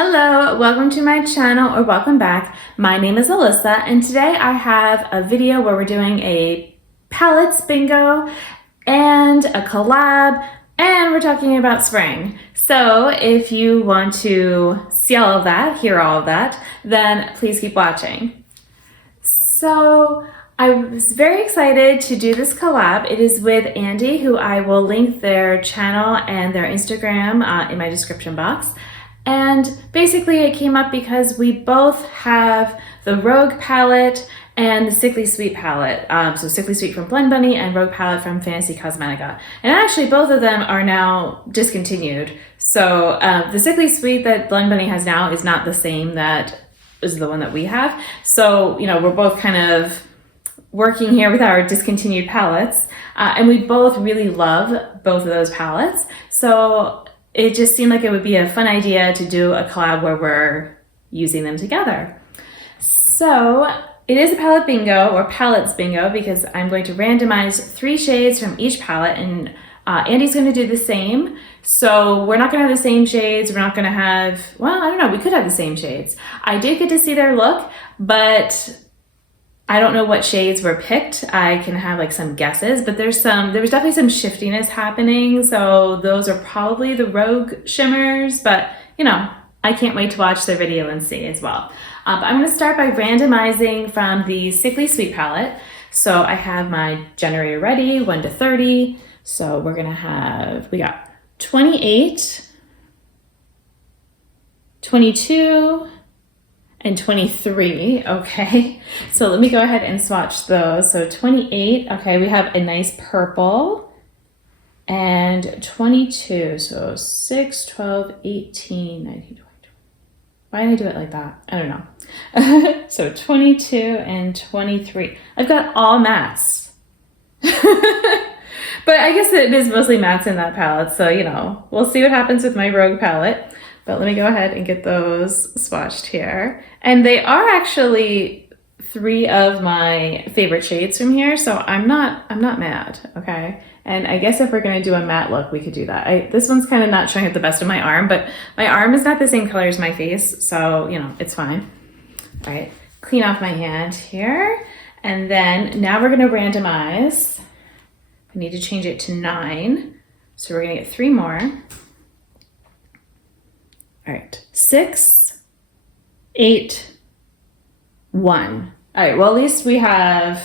Hello, welcome to my channel or welcome back. My name is Alyssa and today I have a video where we're doing a palettes bingo and a collab and we're talking about spring. So if you want to see all of that, hear all of that, then please keep watching. So I was very excited to do this collab. It is with Andie, who I will link their channel and their Instagram in my description box. And basically it came up because we both have the Rogue palette and the Sickly Sweet palette. So Sickly Sweet from Blend Bunny and Rogue palette from Fantasy Cosmetica. And actually both of them are now discontinued. So the Sickly Sweet that Blend Bunny has now is not the same that is the one that we have. So, you know, we're both kind of working here with our discontinued palettes. And we both really love both of those palettes. So it just seemed like it would be a fun idea to do a collab where we're using them together. So it is a palette bingo or palettes bingo because I'm going to randomize 3 shades from each palette and Andie's going to do the same. So we're not going to have the same shades. We're not going to have, well, I don't know. We could have the same shades. I did get to see their look, but I don't know what shades were picked. I can have like some guesses, but there was definitely some shiftiness happening. So those are probably the Rogue shimmers, but you know, I can't wait to watch their video and see as well. But I'm gonna start by randomizing from the Sickly Sweet palette. So I have my generator ready, 1 to 30. So we're gonna have, we got 28, 22, and 23, okay. So let me go ahead and swatch those. So 28, okay, we have a nice purple, and 22, so 6, 12, 18, 19, 20. Why did I do it like that? I don't know. So 22 and 23. I've got all mattes. But I guess it is mostly mattes in that palette, so you know, we'll see what happens with my Rogue palette. But let me go ahead and get those swatched here. And they are actually 3 of my favorite shades from here, so I'm not mad, okay? And I guess if we're gonna do a matte look, we could do that. This one's kind of not showing at the best of my arm, but my arm is not the same color as my face, so you know, it's fine. All right, clean off my hand here. And then now we're gonna randomize. I need to change it to 9. So we're gonna get 3 more. All right, 6, 8, 1. All right, well, at least we have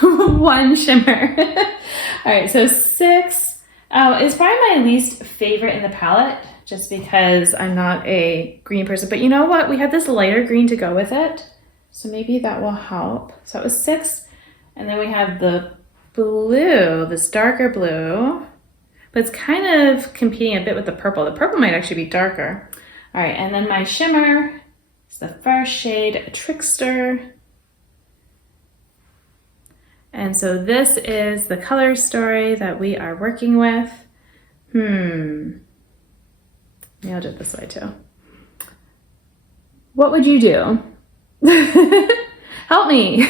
1 shimmer. All right, so 6 is probably my least favorite in the palette just because I'm not a green person. But you know what? We have this lighter green to go with it. So maybe that will help. So it was 6. And then we have the blue, this darker blue. But it's kind of competing a bit with the purple. The purple might actually be darker. All right, and then my shimmer is the first shade, Trickster. And so this is the color story that we are working with. Maybe I'll do it this way too. What would you do? Help me.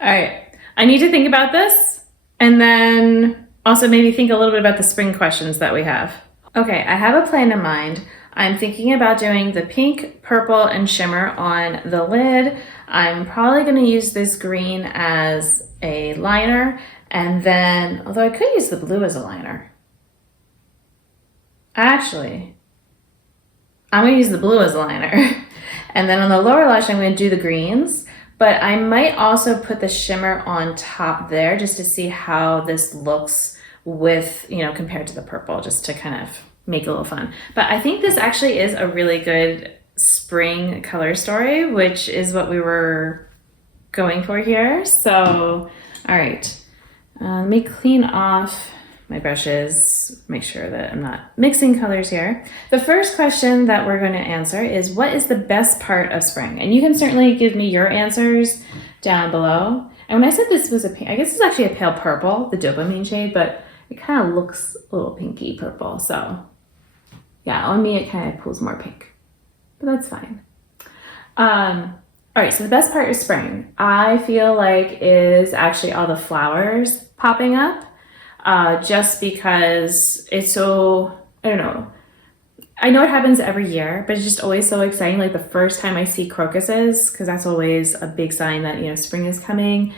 All right, I need to think about this and then also maybe think a little bit about the spring questions that we have. Okay, I have a plan in mind. I'm thinking about doing the pink, purple, and shimmer on the lid. I'm probably gonna use this green as a liner, and then, although I could use the blue as a liner. Actually, I'm gonna use the blue as a liner. And then on the lower lash, I'm gonna do the greens, but I might also put the shimmer on top there just to see how this looks with, you know, compared to the purple, just to kind of make it a little fun. But I think this actually is a really good spring color story, which is what we were going for here. So, all right, let me clean off my brushes, make sure that I'm not mixing colors here. The first question that we're going to answer is, what is the best part of spring? And you can certainly give me your answers down below. And when I said this was a pink, I guess it's actually a pale purple, the dopamine shade, but it kind of looks a little pinky purple. So yeah, on me, it kind of pulls more pink, but that's fine. All right, so the best part of spring, I feel like, is actually all the flowers popping up, just because it's so, I don't know, I know it happens every year, but it's just always so exciting. Like the first time I see crocuses, because that's always a big sign that, you know, spring is coming.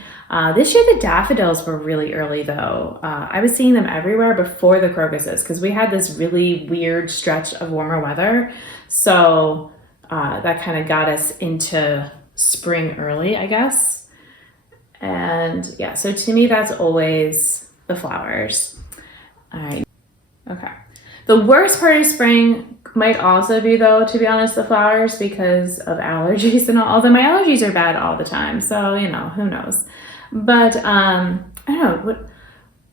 This year the daffodils were really early though. I was seeing them everywhere before the crocuses because we had this really weird stretch of warmer weather. So that kind of got us into spring early, I guess. And yeah, so to me, that's always the flowers. All right. Okay. The worst part of spring might also be, though, to be honest, the flowers because of allergies and all. Although my allergies are bad all the time, so you know, who knows. But I don't know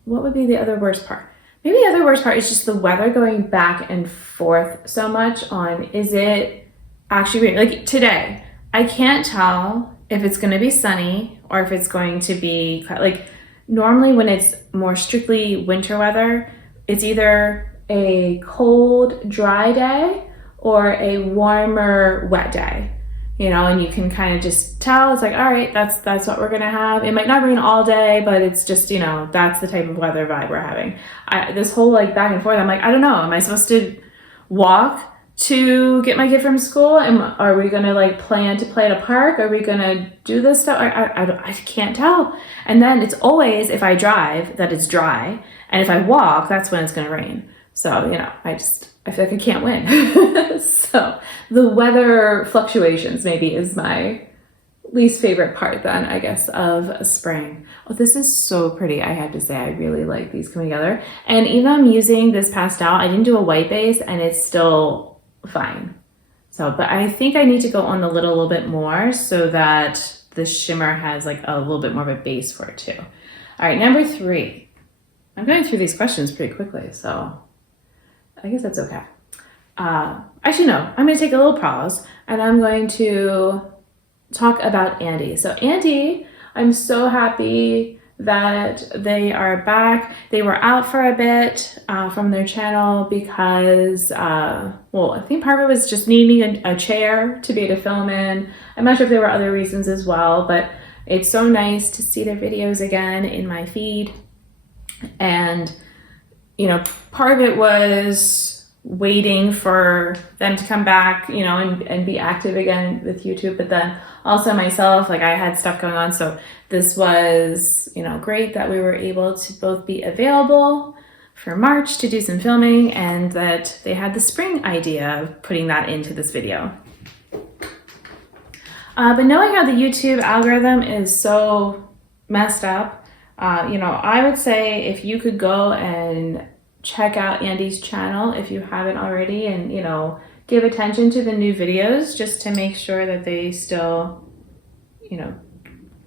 what would be the other worst part. Maybe the other worst part is just the weather going back and forth so much on is it actually raining? Like today, I can't tell if it's going to be sunny or if it's going to be like normally when it's more strictly winter weather, it's either a cold, dry day or a warmer, wet day, you know, and you can kind of just tell it's like, all right, that's what we're gonna have. It might not rain all day, but it's just, you know, that's the type of weather vibe we're having. This whole like back and forth, I'm like, I don't know, am I supposed to walk to get my kid from school? And are we gonna like plan to play at a park? Are we gonna do this stuff? I can't tell. And then it's always if I drive that it's dry, and if I walk, that's when it's gonna rain. So, you know, I feel like I can't win. So the weather fluctuations maybe is my least favorite part then, I guess, of spring. Oh, this is so pretty. I have to say, I really like these coming together. And even though I'm using this pastel, I didn't do a white base and it's still fine. So, but I think I need to go on the lid a little bit more so that the shimmer has like a little bit more of a base for it too. All right, number 3. I'm going through these questions pretty quickly, so I guess that's okay. Actually, no, I'm going to take a little pause and I'm going to talk about Andie. So Andie, I'm so happy that they are back. They were out for a bit from their channel because, well, I think part of it was just needing a chair to be able to film in. I'm not sure if there were other reasons as well, but it's so nice to see their videos again in my feed. And you know, part of it was waiting for them to come back, you know, and be active again with YouTube. But then also myself, like I had stuff going on. So this was, you know, great that we were able to both be available for March to do some filming and that they had the spring idea of putting that into this video. But knowing how the YouTube algorithm is so messed up, you know, I would say if you could go and check out Andie's channel if you haven't already and, you know, give attention to the new videos just to make sure that they still, you know,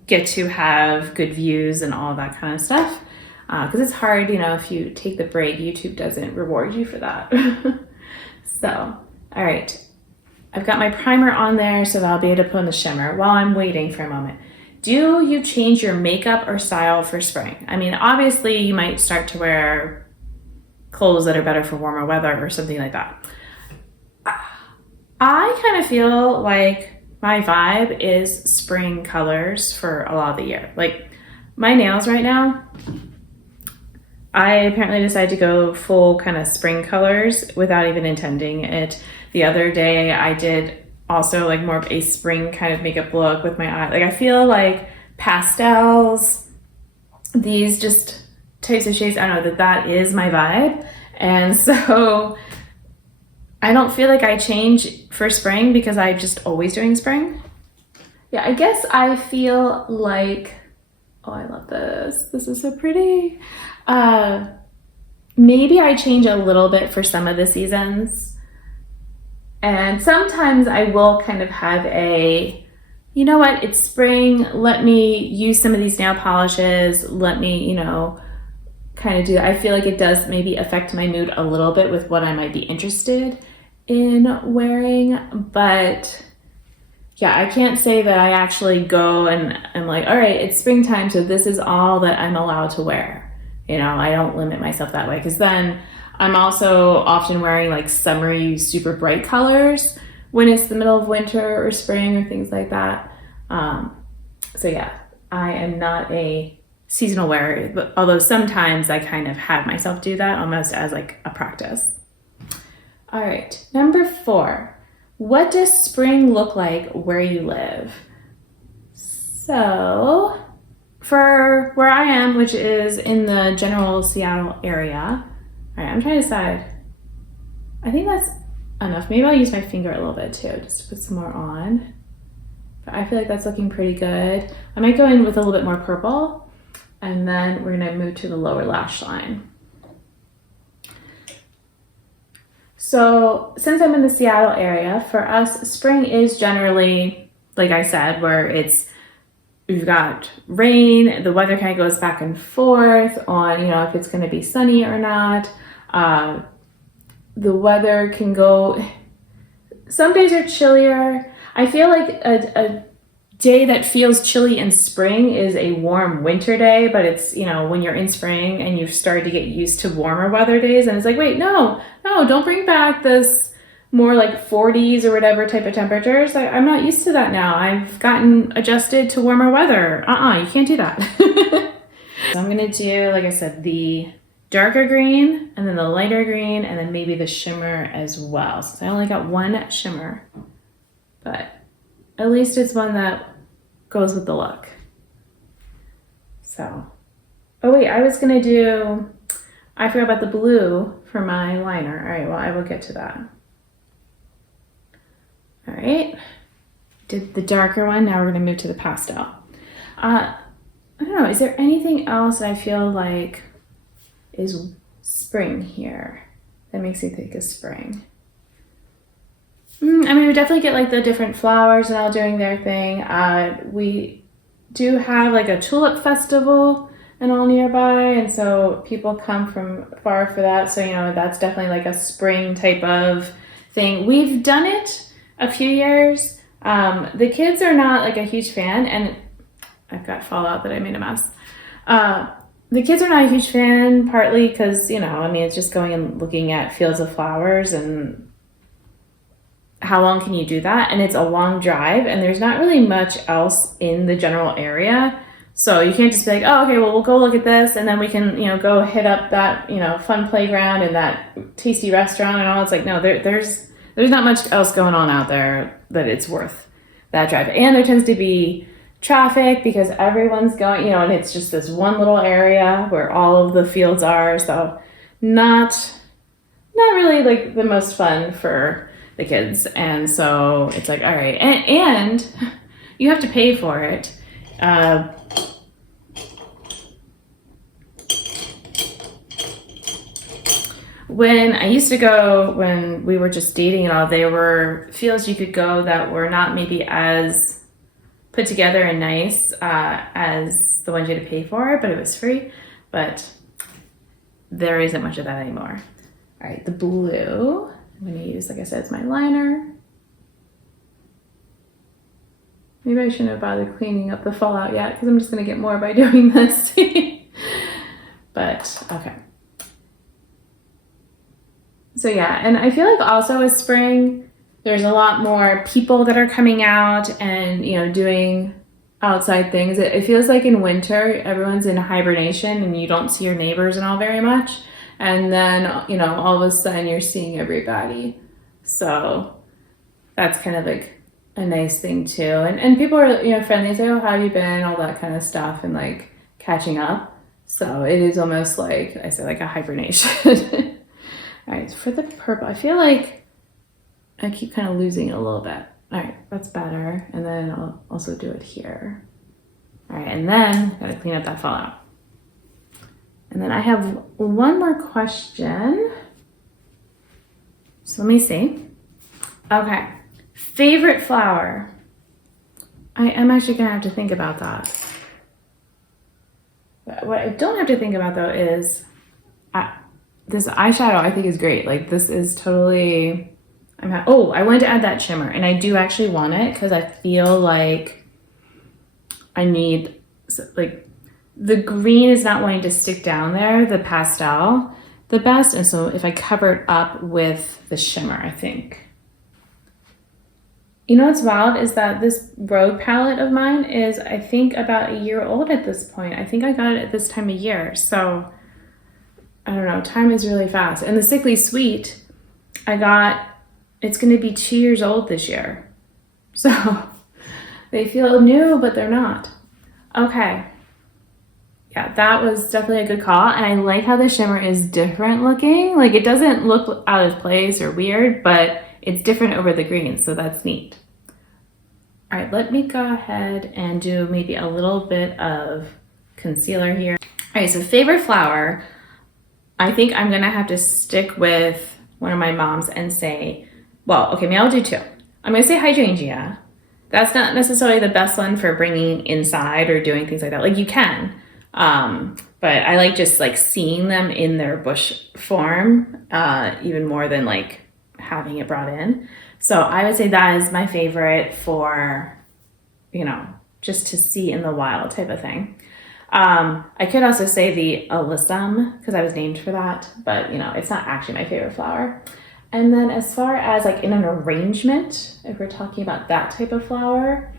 get to have good views and all that kind of stuff. Because it's hard, you know, if you take the break, YouTube doesn't reward you for that. So, all right. I've got my primer on there so that I'll be able to put on the shimmer while I'm waiting for a moment. Do you change your makeup or style for spring? I mean, obviously you might start to wear clothes that are better for warmer weather or something like that. I kind of feel like my vibe is spring colors for a lot of the year. Like my nails right now, I apparently decided to go full kind of spring colors without even intending it. The other day I did also like more of a spring kind of makeup look with my eye. Like I feel like pastels, these just types of shades, I don't know, that is my vibe. And so I don't feel like I change for spring because I'm just always doing spring. Yeah, I guess I feel like, oh, I love this. This is so pretty. Maybe I change a little bit for some of the seasons. And sometimes I will kind of have a, you know what, it's spring, let me use some of these nail polishes, let me, you know, kind of do that. I feel like it does maybe affect my mood a little bit with what I might be interested in wearing. But yeah, I can't say that I actually go and I'm like, all right, it's springtime, so this is all that I'm allowed to wear. You know, I don't limit myself that way because then I'm also often wearing like summery, super bright colors when it's the middle of winter or spring or things like that. So yeah, I am not a seasonal wearer, but although sometimes I kind of have myself do that almost as like a practice. All right, number 4. What does spring look like where you live? So, for where I am, which is in the general Seattle area, all right, I'm trying to decide. I think that's enough. Maybe I'll use my finger a little bit too, just to put some more on. But I feel like that's looking pretty good. I might go in with a little bit more purple, and then we're gonna move to the lower lash line. So since I'm in the Seattle area, for us, spring is generally, like I said, where we've got rain, the weather kind of goes back and forth on, if it's going to be sunny or not. The weather can go, some days are chillier. I feel like a day that feels chilly in spring is a warm winter day, but it's, when you're in spring and you've started to get used to warmer weather days, and it's like, wait, no, don't bring back this more like 40s or whatever type of temperatures. I'm not used to that now. I've gotten adjusted to warmer weather. You can't do that. So I'm gonna do, like I said, the darker green and then the lighter green and then maybe the shimmer as well. So I only got one shimmer, but at least it's one that goes with the look. So, oh wait, I forgot about the blue for my liner. All right, well, I will get to that. All right, did the darker one. Now we're gonna move to the pastel. I don't know, is there anything else that I feel like is spring here that makes me think of spring? I mean, we definitely get like the different flowers and all doing their thing. We do have like a tulip festival and all nearby, and so people come from far for that. So, that's definitely like a spring type of thing. We've done it a few years. The kids are not like a huge fan, and I've got fallout that I made a mess. The kids are not a huge fan, partly because, it's just going and looking at fields of flowers, and how long can you do that? And it's a long drive, and there's not really much else in the general area. So you can't just be like, oh, okay, well, we'll go look at this, and then we can, go hit up that, fun playground and that tasty restaurant and all. It's like, no, there's not much else going on out there that it's worth that drive. And there tends to be traffic because everyone's going, and it's just this one little area where all of the fields are. So not really like the most fun for the kids. And so it's like, all right. And you have to pay for it. When I used to go, when we were just dating and all, there were fields you could go that were not maybe as put together and nice as the ones you had to pay for, but it was free. But there isn't much of that anymore. All right, the blue, I'm gonna use, like I said, it's my liner. Maybe I shouldn't have bothered cleaning up the fallout yet because I'm just gonna get more by doing this. But, okay. So yeah, and I feel like also with spring, there's a lot more people that are coming out and, doing outside things. It feels like in winter, everyone's in hibernation and you don't see your neighbors and all very much. And then, all of a sudden you're seeing everybody. So that's kind of like a nice thing too. And people are, friendly, say, oh, how have you been? All that kind of stuff and like catching up. So it is almost like, I said, like a hibernation. All right, for the purple, I feel like I keep kind of losing it a little bit. All right, that's better. And then I'll also do it here. All right, and then gotta clean up that fallout. And then I have one more question. So let me see. Okay, favorite flower. I am actually gonna have to think about that. What I don't have to think about though is, this eyeshadow I think is great. Like this is totally, I wanted to add that shimmer, and I do actually want it because I feel like I need, like the green is not wanting to stick down there, the pastel, the best. And so if I cover it up with the shimmer, I think. What's wild is that this Rogue palette of mine is, I think, about a year old at this point. I think I got it at this time of year. So I don't know, time is really fast. And the Sickly Sweet, it's going to be 2 years old this year. So they feel new, but they're not. Okay. Yeah, that was definitely a good call. And I like how the shimmer is different looking. Like it doesn't look out of place or weird, but it's different over the green. So that's neat. All right, let me go ahead and do maybe a little bit of concealer here. All right, so favorite flower. I think I'm gonna have to stick with one of my moms and say, well, okay, maybe I'll do two. I'm gonna say hydrangea. That's not necessarily the best one for bringing inside or doing things like that. Like you can, but I like just like seeing them in their bush form, even more than like having it brought in. So I would say that is my favorite for, you know, just to see in the wild type of thing. I could also say the alyssum because I was named for that, but you know, it's not actually my favorite flower. And then as far as like in an arrangement, if we're talking about that type of flower,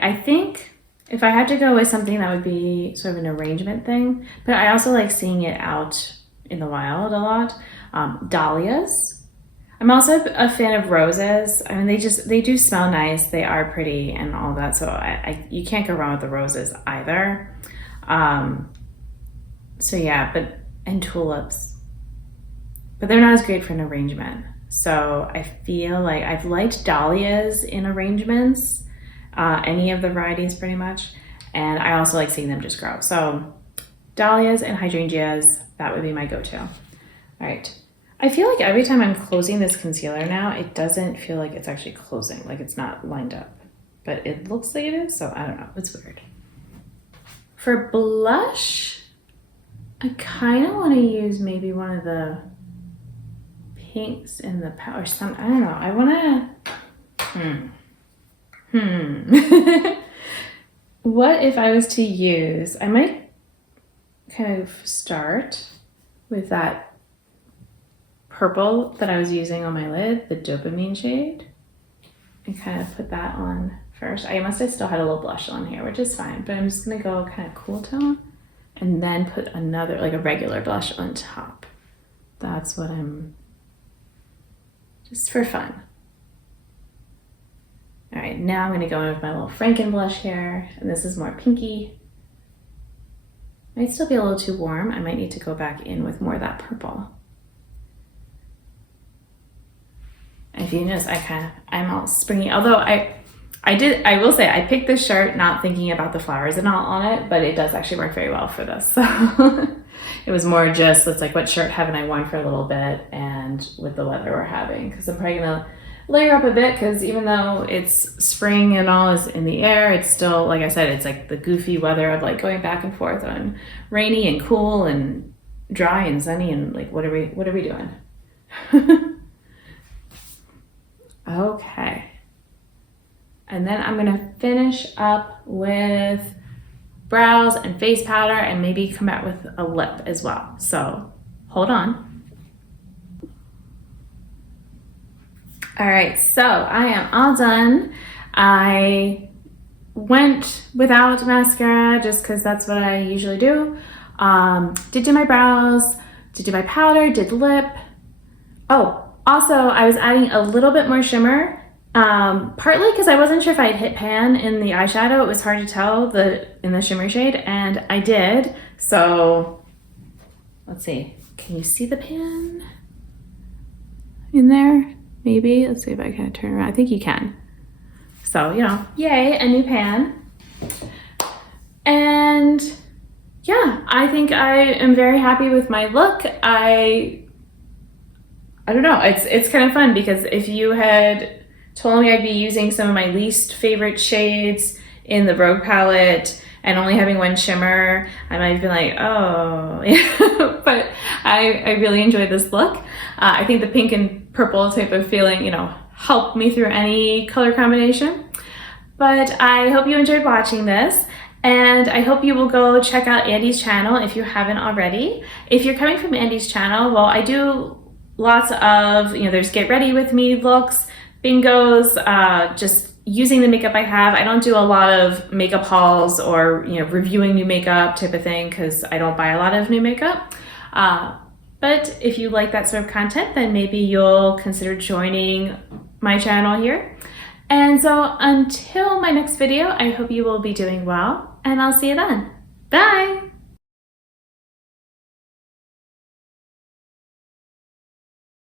I think if I had to go with something that would be sort of an arrangement thing, but I also like seeing it out in the wild a lot. Dahlias. I'm also a fan of roses. I mean, they do smell nice. They are pretty and all that. So you can't go wrong with the roses either. So yeah, and tulips, but they're not as great for an arrangement. So I feel like I've liked dahlias in arrangements, any of the varieties pretty much. And I also like seeing them just grow. So dahlias and hydrangeas, that would be my go-to. All right. I feel like every time I'm closing this concealer now, it doesn't feel like it's actually closing, like it's not lined up, but it looks like it is. So I don't know, it's weird. For blush, I kind of want to use maybe one of the pinks in the powder, some, I don't know. I want to, what if I was to use, I might kind of start with that purple that I was using on my lid, the dopamine shade, and kind of put that on first. I must have still had a little blush on here, which is fine, but I'm just gonna go kind of cool tone and then put another, like a regular blush on top. That's what I'm, just for fun. All right, now I'm gonna go in with my little Franken blush here, and this is more pinky. Might still be a little too warm. I might need to go back in with more of that purple. If you notice, I'm all springy. Although I will say I picked this shirt not thinking about the flowers and all on it, but it does actually work very well for this. So it was more just, it's like, what shirt haven't I worn for a little bit and with the weather we're having? Because I'm probably gonna layer up a bit because even though it's spring and all is in the air, it's still, like I said, it's like the goofy weather of like going back and forth on rainy and cool and dry and sunny and like, what are we doing? Okay, and then I'm gonna finish up with brows and face powder and maybe come out with a lip as well. So hold on. All right, so I am all done. I went without mascara just because that's what I usually do. Did do my brows, did do my powder, did lip. Oh, also, I was adding a little bit more shimmer, partly because I wasn't sure if I'd hit pan in the eyeshadow. It was hard to tell in the shimmer shade, and I did. So let's see. Can you see the pan in there? Maybe. Let's see if I can turn around. I think you can. So, you know, yay, a new pan. And yeah, I think I am very happy with my look. I don't know, it's kind of fun because if you had told me I'd be using some of my least favorite shades in the Rogue palette and only having one shimmer, I might have been like, oh, yeah. But I really enjoyed this look. I think the pink and purple type of feeling, you know, helped me through any color combination. But I hope you enjoyed watching this. And I hope you will go check out Andie's channel if you haven't already. If you're coming from Andie's channel, well, I do lots of, you know, there's get ready with me looks, bingos, just, using the makeup I have. I don't do a lot of makeup hauls or reviewing new makeup type of thing because I don't buy a lot of new makeup. But if you like that sort of content, then maybe you'll consider joining my channel here. And so until my next video, I hope you will be doing well, and I'll see you then. Bye!